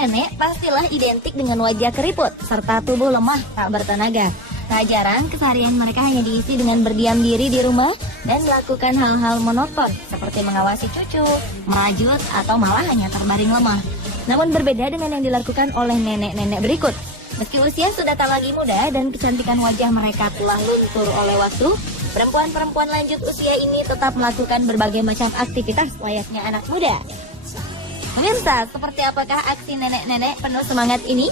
nenek pastilah identik dengan wajah keriput serta tubuh lemah tak bertenaga. Tak jarang keseharian mereka hanya diisi dengan berdiam diri di rumah dan melakukan hal-hal monoton seperti mengawasi cucu, merajut, atau malah hanya terbaring lemah. Namun berbeda dengan yang dilakukan oleh nenek-nenek berikut. Meski usia sudah tak lagi muda dan kecantikan wajah mereka telah luntur oleh waktu, perempuan-perempuan lanjut usia ini tetap melakukan berbagai macam aktivitas layaknya anak muda. Pemirsa, seperti apakah aksi nenek-nenek penuh semangat ini?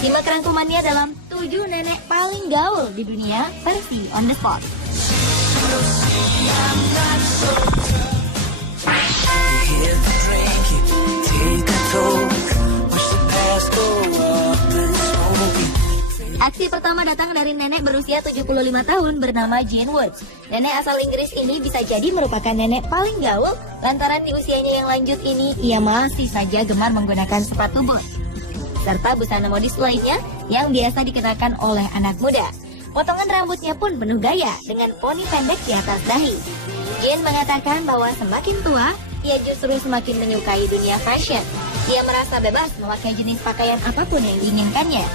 Simak rangkumannya dalam 7 nenek paling gaul di dunia versi On The Spot. Aksi pertama datang dari nenek berusia 75 tahun bernama Jane Woods. Nenek asal Inggris ini bisa jadi merupakan nenek paling gaul lantaran di usianya yang lanjut ini ia masih saja gemar menggunakan sepatu boot serta busana modis lainnya yang biasa dikenakan oleh anak muda. Potongan rambutnya pun penuh gaya dengan poni pendek di atas dahi. Jane mengatakan bahwa semakin tua, ia justru semakin menyukai dunia fashion. Ia merasa bebas memakai jenis pakaian apapun yang diinginkannya.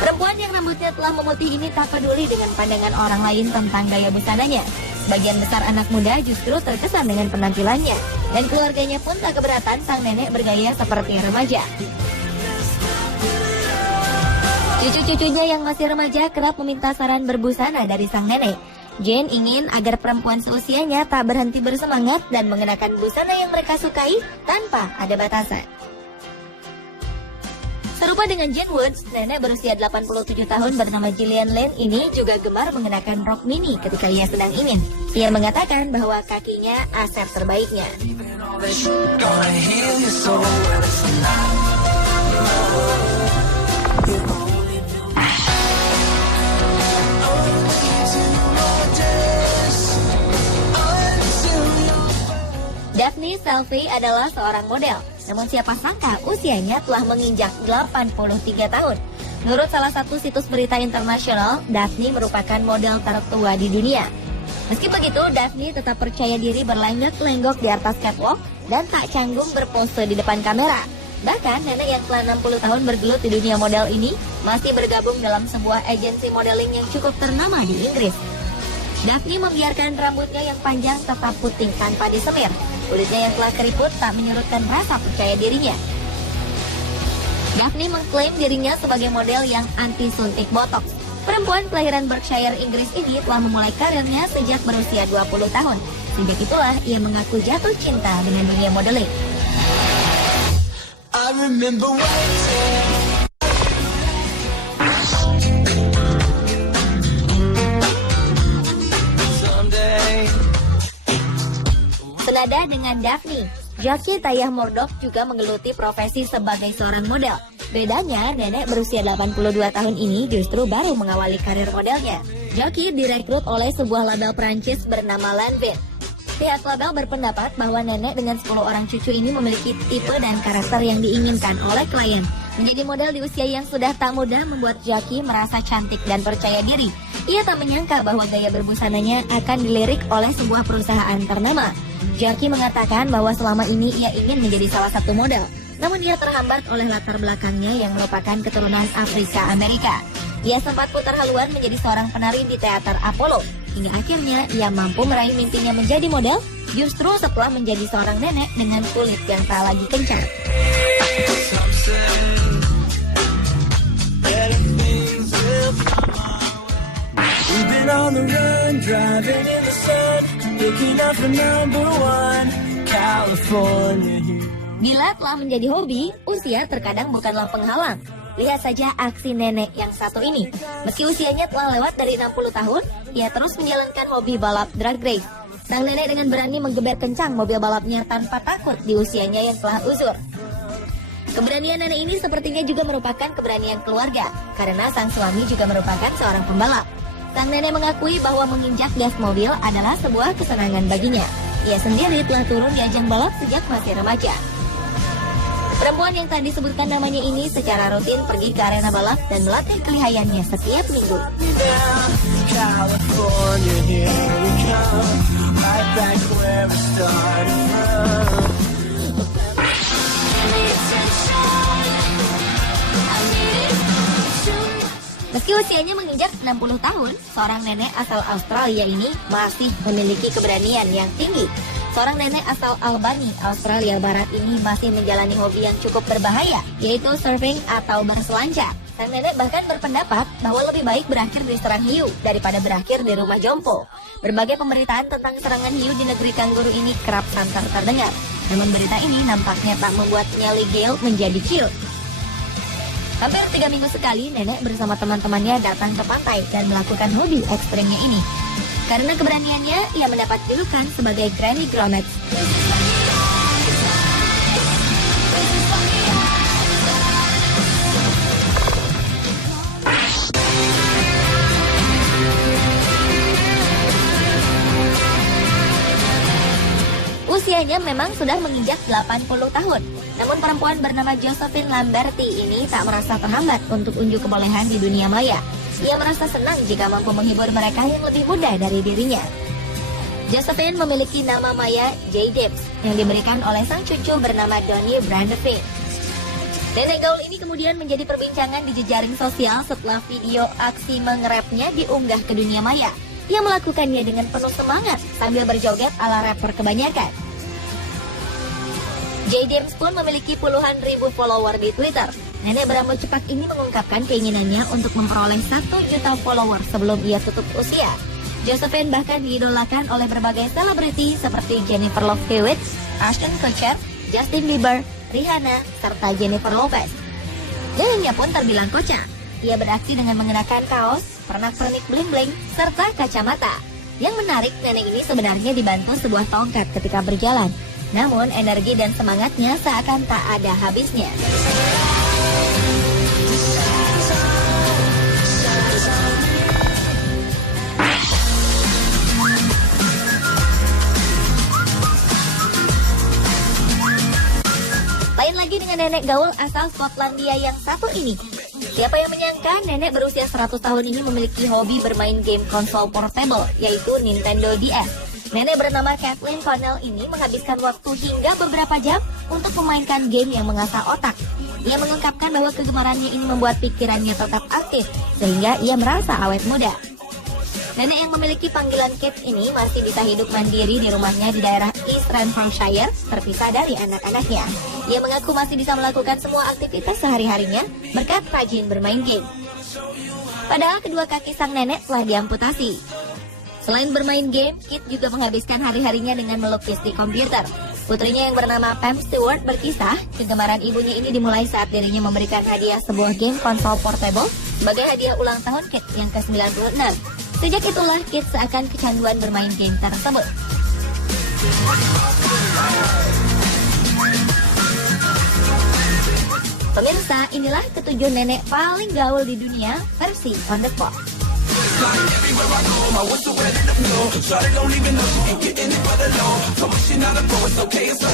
Perempuan yang rambutnya telah memutih ini tak peduli dengan pandangan orang lain tentang gaya busananya. Sebagian besar anak muda justru terkesan dengan penampilannya. Dan keluarganya pun tak keberatan sang nenek bergaya seperti remaja. Cucu-cucunya yang masih remaja kerap meminta saran berbusana dari sang nenek. Jane ingin agar perempuan seusianya tak berhenti bersemangat dan mengenakan busana yang mereka sukai tanpa ada batasan. Serupa dengan Jane Woods, nenek berusia 87 tahun bernama Gillian Lane ini juga gemar mengenakan rok mini ketika ia sedang ingin. Ia mengatakan bahwa kakinya aset terbaiknya. Daphne Selfie adalah seorang model. Namun siapa sangka usianya telah menginjak 83 tahun. Menurut salah satu situs berita internasional, Daphne merupakan model tertua di dunia. Meski begitu, Daphne tetap percaya diri berlenggak-lenggok di atas catwalk dan tak canggung berpose di depan kamera. Bahkan nenek yang telah 60 tahun bergelut di dunia model ini masih bergabung dalam sebuah agensi modeling yang cukup ternama di Inggris. Daphne membiarkan rambutnya yang panjang tetap putih tanpa disemir. Kulitnya yang telah keriput tak menyurutkan rasa percaya dirinya. Daphne mengklaim dirinya sebagai model yang anti suntik botox. Perempuan kelahiran Berkshire, Inggris ini telah memulai karirnya sejak berusia 20 tahun. Sejak itulah ia mengaku jatuh cinta dengan dunia modeling. Senada dengan Daphne, Jackie Tayah Murdoch juga menggeluti profesi sebagai seorang model. Bedanya, nenek berusia 82 tahun ini justru baru mengawali karir modelnya. Jackie direkrut oleh sebuah label Prancis bernama Lanvin. Pihak label berpendapat bahwa nenek dengan 10 orang cucu ini memiliki tipe dan karakter yang diinginkan oleh klien. Menjadi model di usia yang sudah tak muda membuat Jackie merasa cantik dan percaya diri. Ia tak menyangka bahwa gaya berbusananya akan dilirik oleh sebuah perusahaan ternama. Jackie mengatakan bahwa selama ini ia ingin menjadi salah satu model. Namun ia terhambat oleh latar belakangnya yang merupakan keturunan Afrika Amerika. Ia sempat putar haluan menjadi seorang penari di teater Apollo. Hingga akhirnya ia mampu meraih mimpinya menjadi model justru setelah menjadi seorang nenek dengan kulit yang tak lagi kencang. Bila telah menjadi hobi, usia terkadang bukanlah penghalang. Lihat saja aksi nenek yang satu ini. Meski usianya telah lewat dari 60 tahun, ia terus menjalankan hobi balap drag race. Sang nenek dengan berani menggeber kencang mobil balapnya tanpa takut di usianya yang telah uzur. Keberanian nenek ini sepertinya juga merupakan keberanian keluarga, karena sang suami juga merupakan seorang pembalap. Sang nenek mengakui bahwa menginjak gas mobil adalah sebuah kesenangan baginya. Ia sendiri telah turun di ajang balap sejak masih remaja. Perempuan yang tadi disebutkan namanya ini secara rutin pergi ke arena balap dan melatih kelihayannya setiap minggu. Meski usianya menginjak 60 tahun, seorang nenek asal Australia ini masih memiliki keberanian yang tinggi. Seorang nenek asal Albany, Australia Barat ini masih menjalani hobi yang cukup berbahaya, yaitu surfing atau berselancar. Sang nenek bahkan berpendapat bahwa lebih baik berakhir diserang hiu daripada berakhir di rumah jompo. Berbagai pemberitaan tentang serangan hiu di negeri kanguru ini kerap santer terdengar. Namun berita ini nampaknya tak membuat nyali Gail menjadi chill. Hampir 3 minggu sekali, nenek bersama teman-temannya datang ke pantai dan melakukan hobi ekstrimnya ini. Karena keberaniannya, ia mendapat julukan sebagai Granny Grommets. Usianya memang sudah menginjak 80 tahun. Namun perempuan bernama Josephine Lamberti ini tak merasa terhambat untuk unjuk kebolehan di dunia maya. Ia merasa senang jika mampu menghibur mereka yang lebih muda dari dirinya. Josephine memiliki nama maya J. Dibbs yang diberikan oleh sang cucu bernama Donnie Brandevin. Nenek gaul ini kemudian menjadi perbincangan di jejaring sosial setelah video aksi mengerapnya diunggah ke dunia maya. Ia melakukannya dengan penuh semangat sambil berjoget ala rapper kebanyakan. J. Dibbs pun memiliki puluhan ribu follower di Twitter. Nenek berambut cepat ini mengungkapkan keinginannya untuk memperoleh 1 juta follower sebelum ia tutup usia. Josephine bahkan diidolakan oleh berbagai selebriti seperti Jennifer Love Hewitt, Ashton Kutcher, Justin Bieber, Rihanna, serta Jennifer Lopez. Neneknya pun terbilang kocak. Ia beraksi dengan mengenakan kaos, pernak-pernik bling-bling, serta kacamata. Yang menarik, nenek ini sebenarnya dibantu sebuah tongkat ketika berjalan. Namun, energi dan semangatnya seakan tak ada habisnya. Lain lagi dengan nenek gaul asal Skotlandia yang satu ini. Siapa yang menyangka nenek berusia 100 tahun ini memiliki hobi bermain game konsol portable, yaitu Nintendo DS. Nenek bernama Kathleen Connell ini menghabiskan waktu hingga beberapa jam untuk memainkan game yang mengasah otak. Ia mengungkapkan bahwa kegemarannya ini membuat pikirannya tetap aktif, sehingga ia merasa awet muda. Nenek yang memiliki panggilan Kate ini masih bisa hidup mandiri di rumahnya di daerah East Renfrewshire, terpisah dari anak-anaknya. Ia mengaku masih bisa melakukan semua aktivitas sehari-harinya berkat rajin bermain game. Padahal kedua kaki sang nenek telah diamputasi. Selain bermain game, Kit juga menghabiskan hari-harinya dengan melukis di komputer. Putrinya yang bernama Pam Stewart berkisah, kegemaran ibunya ini dimulai saat dirinya memberikan hadiah sebuah game konsol portable sebagai hadiah ulang tahun Kit yang ke-96. Sejak itulah Kit seakan kecanduan bermain game tersebut. Pemirsa, inilah ketujuh nenek paling gaul di dunia versi On The Spot. Everywhere I go, my whistle ready to blow. Shawty don't even know she ain't getting it for the low. So much she not a pro, it's okay, it's